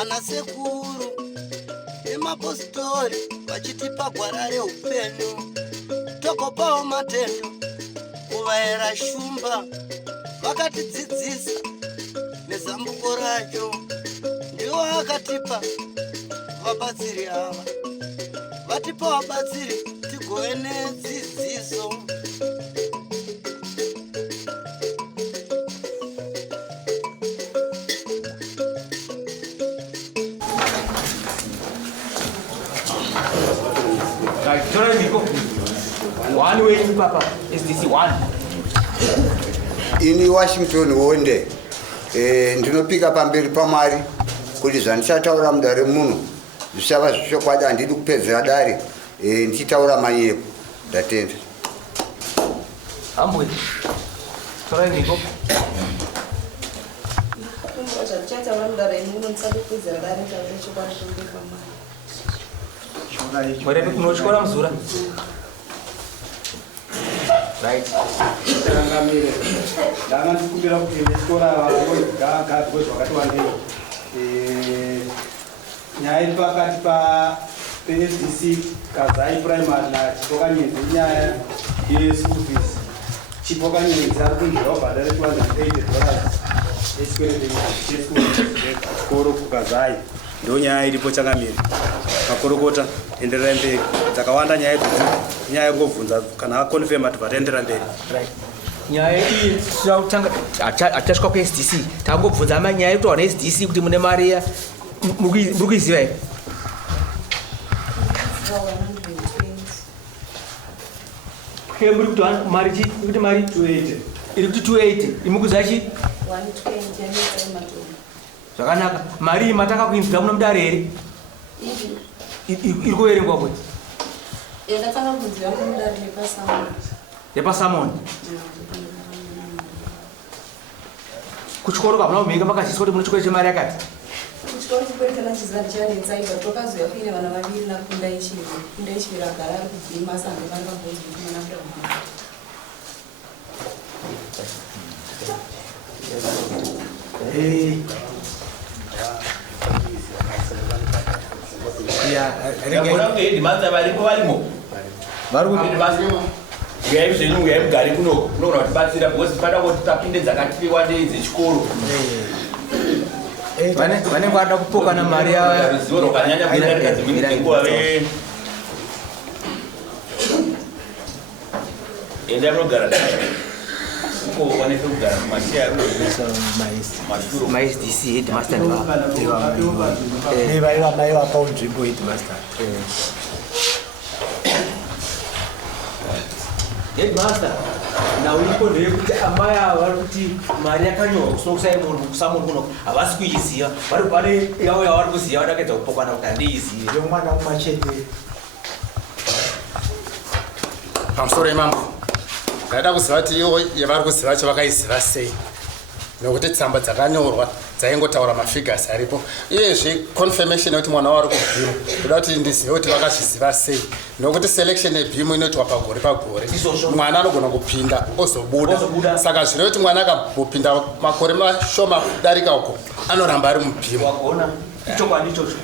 vanasekuru nemapostori vachitipa gwara reupenyu. Tokopawo matendo kuvaera shumba vakatidzidzisa nezambuko racho. Ndiwo akatipa vabatsiri ava, vatipa vabatsiri tigove nedzidziso. One way, Papa, is this one? In Washington, one day, ndinopika pamberi pamari kuti zvandishataura mudare muno zvichava zvichokwadi, handidi kupedzera dare ndichitaura manyepo. Ndatenda. Ambwe. Torai niko. Mare kunochikora mzura. Right. Ngamire. Dana ndikubira kuti ndikora gagwe zvakati wandei. Nyaya iri pakati PSDC Kazai Primary na Chipokanyedzi nyaya yeschool fees. Chipokanyedzi ari kunzvirawo bhadhara $280 echikwereti chechikoro kuKazai. Ndo nyaya iripo Changamire. Makorokota enderai mberi. Dzakawanda nyaya idzi, nyaya yekubvunza kana akonfirm ati vataendera mberi. Right. Nyaya iyi tsautanga atasvika kuSDC tangobvunza amanyaya kuti wana SDC kuti mune mari ya muri kuiziva here. Muri kuti mari chi kuti mari 280 iri kuti 280 imukuziva chi 120 zvakanaka. Mari iyi mataka kuinzira muno mudare here iri kuverengwa kuti yakatanga kunzira mudare yepasamoni kuchikoro kamuna kumhika makaziswa kuti mune chikoro chemari yakati kuchikoro chikwerekana chizari chanetsaiba tokazoya kuine vana vaviri nakunda ichivira agara ari kubhima sange vangambozi kuti mwana gari kunogona kutibatsira because pada kuti tapinde dzakatiwa dzechikoro vanenge vada kupokana mari ruzivo rwakanyanya kudarika dzimweni dzenguva enda munogara uko wanefe kugara mumasiya maSDC headmaster vaivapawo nzvimbo headmaster. Headmaster, na ulipo ndeyekuti amai ava vari kuti mari yakanyorwa kusokusai munhu kusamoni kuno havasi kuiziva, vari pane yavo yavari kuziva vadakuedza kupokana kuti handiizive. Yomwana umwe chete. Pamusoro yemambo, ndaida kuziva kuti ivo yavari kuziva chavakaiziva sei, nokuti tsamba dzakanyorwa dzaingotaura mafigures aripo. Iyezve confirmation yekuti mwana wari kubhimu, ndoda kuti ndizive kuti vakazviziva sei, nokuti selection yebhimu inoitwa pagore pagore. Mwana anogona kupinda ozobuda, saka zvino kuti mwana akambopinda makore mashoma kudarika uko anoramba ari mubhimu. Wagona ichokwadi ichocho.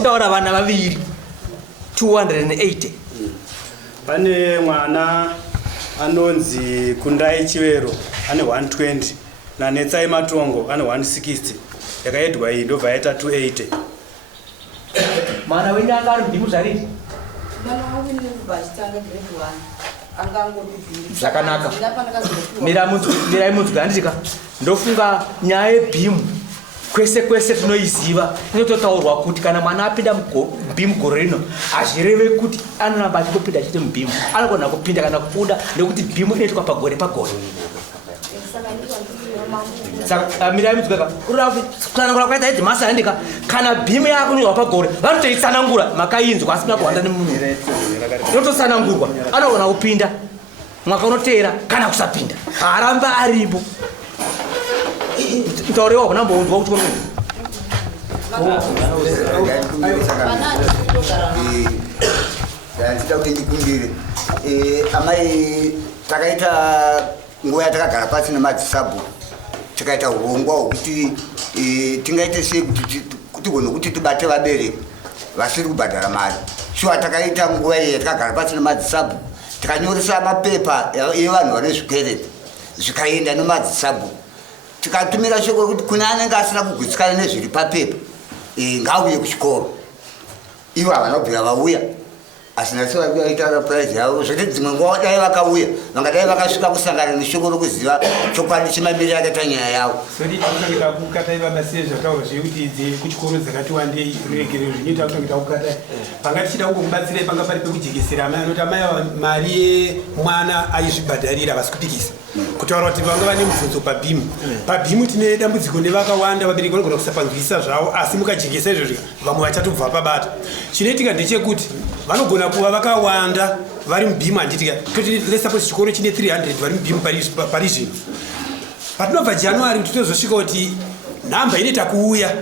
Ndaura vana vaviri 280. Pane mwana anonzi Kundai Chivero ane 120 na Netsai Matongo ane 160. Yakaedwa iyi ndobva yaita 280. Mwana wenyu anga ari mubhimu zvariri? mwana wangu ndinobva achitanga grade 1 angangobviri zvakanaka. Mirai munzwi handika ndofunga nyaya yebhimu kwese kwese tinoiziva. Inototaurwa kuti kana mwana apinda mubhimu gore rino hazvireve kuti anoramba achitopinda achiti mubhimu, anogona kupinda kana kubuda nekuti bhimu inoitwa pagore pagore. Mirai munzwi kaka kutsanangura kwaita headmaster handika kana bhimu yakunyorwa pagore vanotoitsanangura makainzwa asina kuhanda nemunhu. Inototsanangurwa anogona kupinda mwaka unoteera kana kusapinda haramba aripo. Ntauriwa kunambounzwa kuti ndida kuti ndikumbire amai takaita nguva yatakagara pasi nemadzisabu tikaita urongwa hwekuti tingaite sei kuti tigone kuti tibate vabereki vasiri kubhadhara mari. Shuwa takaita nguva iyi takagara pasi nemadzisabhu tikanyoresa mapepa evanhu vane zvikwereti zvikaenda nemadzisabhu tikatumira shoko kuti kune anenge asina kugutsikana nezviri papepa ngauye kuchikoro. Ivo havana kubvira vauya asina sevaitaura puraizi yavo zvoti dzimwe nguva dai vakauya vangadai vakasvika kusangana neshoko rokuziva chokwadi chemamiriro akaita nyaya yavo. Soritakutangita kukatai vabasiye zvataura zvekuti idzi kuchikoro dzakati wandei ruregerero zvinoita kutangita kukatai panga tichida kungomubatsirai panga pari pekujekesera amai anoti amai mari yemwana aizvibhadharira vasi kupikisa kutaura kuti vanga vane mubvunzo pabhimu. Pabhimu tine dambudziko nevakawanda vabereki vanogona kusapanzwisa zvavo asi mukajekesa izvozvo vamwe vachatobva pabata. Chinoitika ndechekuti vanogona kuva vakawanda vari mubhimu handitika toti lesapoti chikoro chine 300 vari mubhimu pari zvino. Patinobva January kuti tozosvika kuti nhamba ine takuuya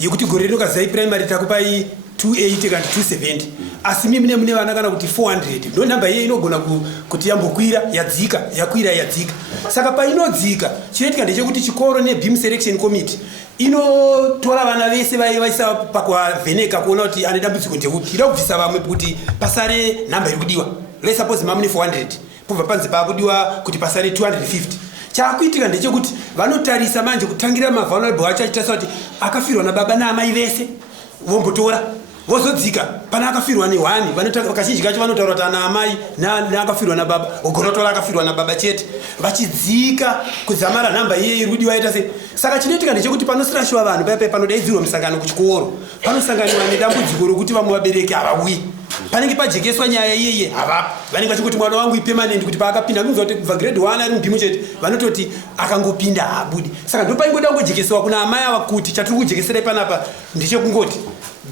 yekuti gore rinokazai primary takupai 280 kana 270 asi mimi mune vana kana kuti 400 ndo nhamba iye inogona kuti yambokwira yadzika yakwira yadzika. Saka painodzika chinoitika ndechekuti chikoro nebeam selection committee inotora vana vese vaisa pakuvheneka kuona kuti ane dambudziko ndeupi ida kubvisa vamwe kuti pasare nhamba iri kudiwa. Let's suppose mamune 400 pobva panze pakudiwa kuti pasare 250. Chakuitika ndechekuti vanotarisa manje kutangira mavulnerable acho achitarisa kuti akafirwa nababa naamai vese vombotora vozodzika pana akafirwa ne1 vanotaka kazhinji kacho vanotaura kuti ana amai neakafirwa nababa ogonotora akafirwa nababa chete vachidzika kuzamara nhamba iye iri kudiwa ita sei. Saka chinoitika ndechekuti panosirashiwa vanhu paipai panodaidzirwa musangano kuchikoro panosanganiwa nedambudziko rokuti vamwe vabereki havauyi panenge pajekeswa nyaya iyeye havapo vanenge vachikuti mwana wangu ipermanent kuti paakapinda kunzwa kuti kubva grade 1 ari mubhimu chete vanototi akangopinda haabudi. Saka ndopaingoda kungojekesewa kuna amai ava kuti chatiri kujekeserai panapa ndechekungoti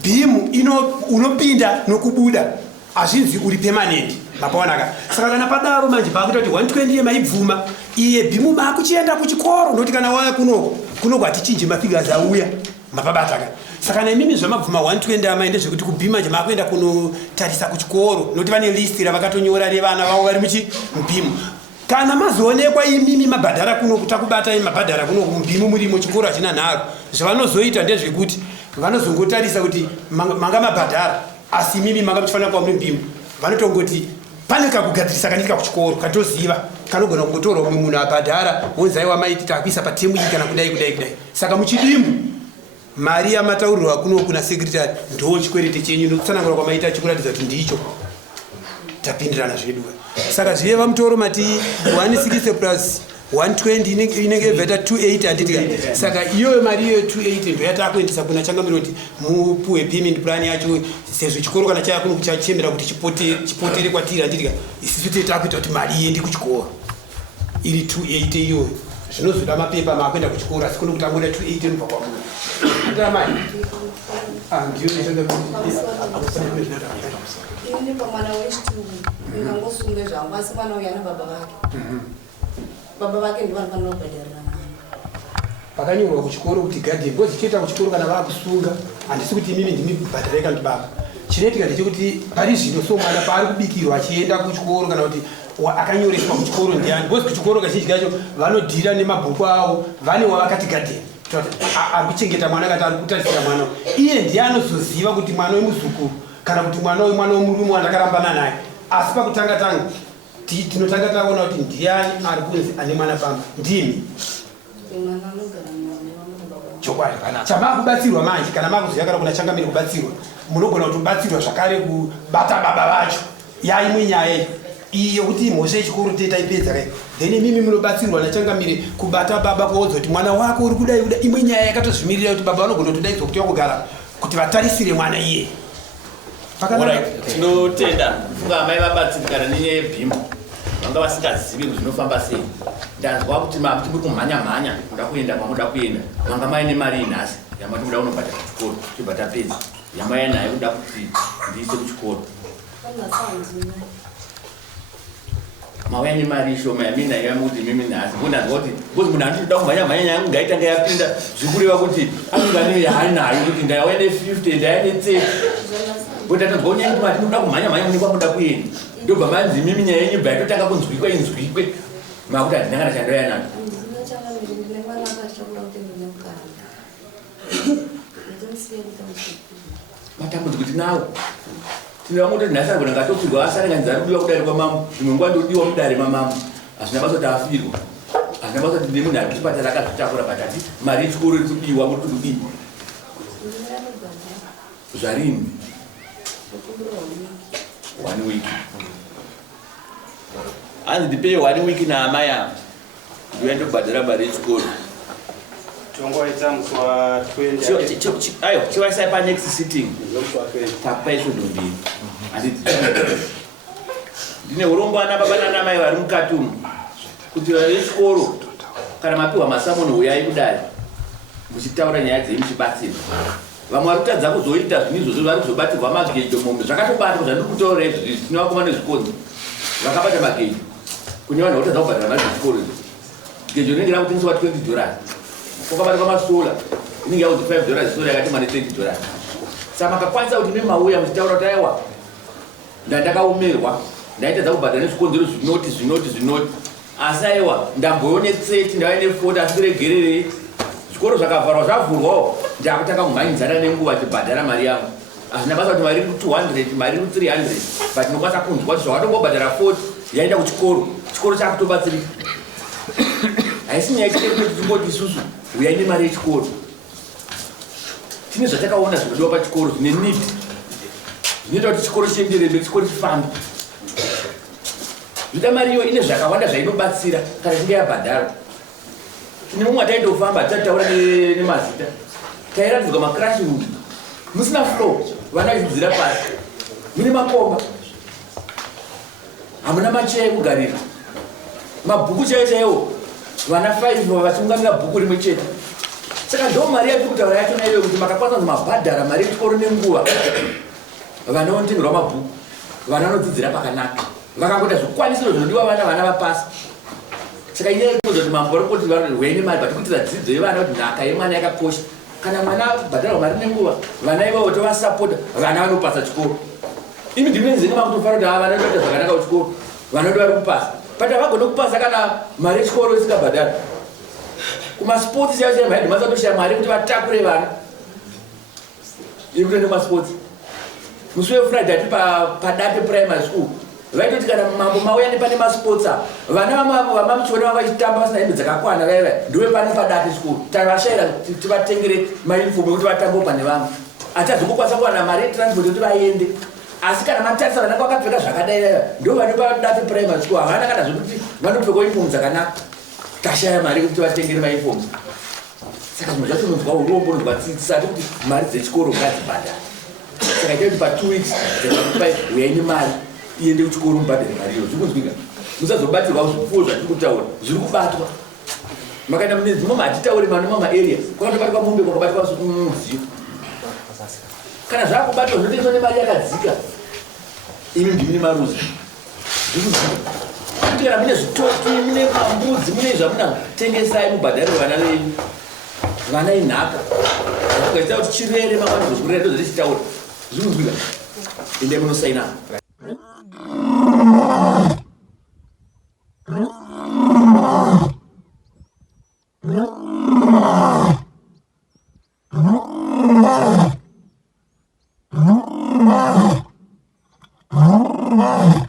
bhimu unopinda nokubuda hazvinzi uri permanent mapawanaka. Saka kana padaro manje paakuita kuti 120 yemaibvuma iye bhimu maakuchienda kuchikoro noti kana waya kunoko hatichinje mafigures auya mapabataka. Saka naimimi zvamabvuma 120 amaende zvekuti kubhima nje maakuenda kunotarisa kuchikoro noti vane list ravakatonyora revana vavo vari muchibhimu. Kana mazoonekwa imimi mabhadhara kuno kutakubatai mabhadhara kuno mubhimu murimo chikoro hachina nharo zvavanozoita ndezvekuti vanozongotarisa kuti manga mabhadhara asi mimi manga muchifanira kuva muri mubhimu vanotongoti pane kakugadzirisa kanika kuchikoro katoziva kanogona kungotorwa mumwe munhu abhadhara wonzaiwa maiti takuisa patemu iyi kana kudai kudai kudai. Saka muchidimbu mari yamataurirwa kuno kuna secretary ndo chikwerete chenyu nokutsanangura kwamaita chikuratidza kuti ndicho tapindirana zvedu. Saka zvieva mutoro mati 160 plus 120 inenge bveta 280 anditika. Saka iyo mari iyo 280 ndo yatakuendesa kuna changamiro kuti mupuwe payment plan yacho sezvo chikoro kana chaya kuno kuchachembera kuti chipotere kwatiri anditika isisu tetakuita kuti mari iendi kuchikoro iri 280 iyo zvinozoda mapepa maakuenda kuchikoro asi kuno kuti angoda 280 nobva kwamuna andamai ini pamwana wechitungu ingangosunge zvangu asi mwana uya nababa vake baba vake ndivanofanira kubhadharira pakanyorwa kuchikoro kuti gadheni because chiita kuchikoro kana vaakusunga handisi kuti imimi ndimibhadhareka ndibaba. Chinoitika ndechekuti pari zvino so mwana paari kubikirwa achienda kuchikoro kana kuti akanyoreswa kuchikoro ndiani because kuchikoro kazhinji kacho vanodhira nemabhuku avo vane wavakati gadheni ari kuchengeta mwana kati ari kutarisira mwana iye ndiye anozoziva kuti mwana wemuzukuru kana kuti mwana wemurume wandakarambana naye asi pakutanga tinotanga taona kuti ndiani ari kunzi ane mwana pamba ndimi chokwadi chamakubatsirwa manje kana makuziva kana kuna changamire kubatsirwa munogona kutobatsirwa zvakare kubata baba vacho yaimwe nyaya iyo kuti mhosva yechikoro tetaipedza kai then mimi munobatsirwa nachangamire kubata baba kwaudza kuti mwana wako uri kudai kuda imwe nyaya yakatozvimirira kuti baba vanogona kutodaidzwa kuti wakugara kuti vatarisire mwana iye. Tinotenda funga amai vabatsirikana nenyaya yebhimu vanga vasingazivi kuti zvinofamba sei. Ndanzwa kuti muri kumhanya kuda kuenda kwamuda kuenda vanga maine mari inhasi yamati kuda kunobhadhara kuchikoro tibva tapedza yamai nayo kuda kuti ndiise kuchikoro mauya nemari shoma yamina yamuti mimi nhasi kundanzwa kuti because munhu anditoda kumhanya yangu ngaitanga yapinda zvikureva kuti angane yaanayo kuti ndauya ne50 ndaya ne30 kuti atonzwa kunyanya kuti ndinoda kumhanya mune kwamuda kuenda ndobva manzi mimi nyaya yenyu bva yatotanga kunzwikwa inzwikwe makuti handinangana chandauya nacho matambudziko tinawo tinoda kuti nhasi agona ngatopfirwa asaranganidza kudiwa kudare kwamambo zvimwe nguva ndodiwa mudare mamambo hazvina basa kuti afirwa hazvina basa kuti nemunhu ari kuchipatara akazvitakura patati mari yechikoro iri kudiwa muri kuti kudii zvarini 1 week hanzi ndipeye 1 week naamai avo ndiende kubhadhara mari yechikoro tongoita musi wa 20 ayo chivaisai panext sitting papaisvo ndombiri ndine urombo ana baba nanamai vari mukati umu kuti vechikoro kana mapiwa masamoni uyai kudai muchitaura nyaya dzei muchibatsirwa vamwe vari kutadza kuzoita zvinhu izvozvo vari kuzobatirwa magejo mombe zvakatobatwa zvandiri kutaura izvozvi tine vakomana zvikonzi vakabata magejo kune vanhu vakutadza kubhadhara mari dzechikoro gejo rinenge rakutengeswa $20 kwakabatirwa masola inenge yakuti $5 sola yakati mari $30 saka makakwanisa kuti memauya muchitaura kuti aiwa ndandakaomerwa ndaitadza kubhadhara nezvikonzero zvinoti asi aiwa ndamboone 30 ndava ne40 asi kuregererei zvikoro zvakavharwa zvavhurwawo ndakutanga kumhanyidzana nenguva tibhadhara mari yangu hazvina basa kuti mari iri 200 mari iri 300 but ndokwanisa kunzwa kuti zvawatongobhadhara 40 yaenda kuchikoro chikoro chakutobatsirika haisi nyaya chitei kuti tingoti isusu uyai nemari yechikoro tine zvatakaona zvinodiwa pachikoro zvine need zvinoita kuti chikoro chienderere chikoro chifambe zvida mari iyo ine zvakawanda zvainobatsira kana tinge yabhadhara tine mumwe ataindofamba tataura nemazita tairatidzwa macrashing musina flow vana vachidzidzira pasi mune makomba hamuna macheya ekugarira mabhuku chaiwo chaiwo vana 5 vachiunganira bhuku rimwe chete saka ndo mari yati kutaura yacho naiyo kuti makakwanisa kuti mabhadhara mari yechikoro nenguva vana vanotengerwa mabhuku vana vanodzidzira pakanaka vakangoita zvikwanisiro zvinodiwa vana vapasa saka inyaya kuti mambo vari kuti rwene mari vatikuitira dzidzo yevana kuti nhaka yemwana yakakosha kana mwana bhadharwa mari nenguva vana ivavo tovasapota vana vanopasa chikoro imi ndimenzenge makutofara kuti vana vanoita zvakanaka kuchikoro vana vari kupasa but havagone kupasa kana mari yechikoro isikabhadhara kumasports chaivo chaivo haidi masatoshaya mari kuti vatakure vana ikutoende masports musi wefriday ati padate primary school vaitoti kana mambo mauya nepane masports a vana vamamuchiona vachitamba vasina hembe dzakakwana vaiva ndiwe pane padate school tavashayira tivatengere mauniform ekuti vatambewo pane vamwe atazokukwanisa kuwana mari yetransport yekuti vaende asi kana matarisa vana vakapfeka zvakadai vaiva ndo vanopadate primary school havana kana zvokuti vanopfeka uniform dzakanaka tashaya mari yekuti vatengere mauniforms saka zvinhu zvacho nonzwa urombo nonzwa tsitsati kuti mari dzechikoro ngadzibhadhara saka itaiti pa2 weeks uyai nemari iende kuchikoro mubhadhare mari iyo zvikunzwika musazobatirwa zvipfuwo zvatiri kutaura zviri kubatwa makaenda mune dzimwe matitauri manoma maaria kwakatobatwa mombe kwakabatwa mudziyo kana zvakubatwa zvinotengeswa nemari yakadzika imi ndimine maruzi kuti kana mune zvitoki mune mambudzi mune zvamunatengesai mubhadhariro vana venyu vana inhaka ukaita kuti chirwere mangwana zvokurera ndo zvatichitaura zvikunzwika ende munosaina Oh,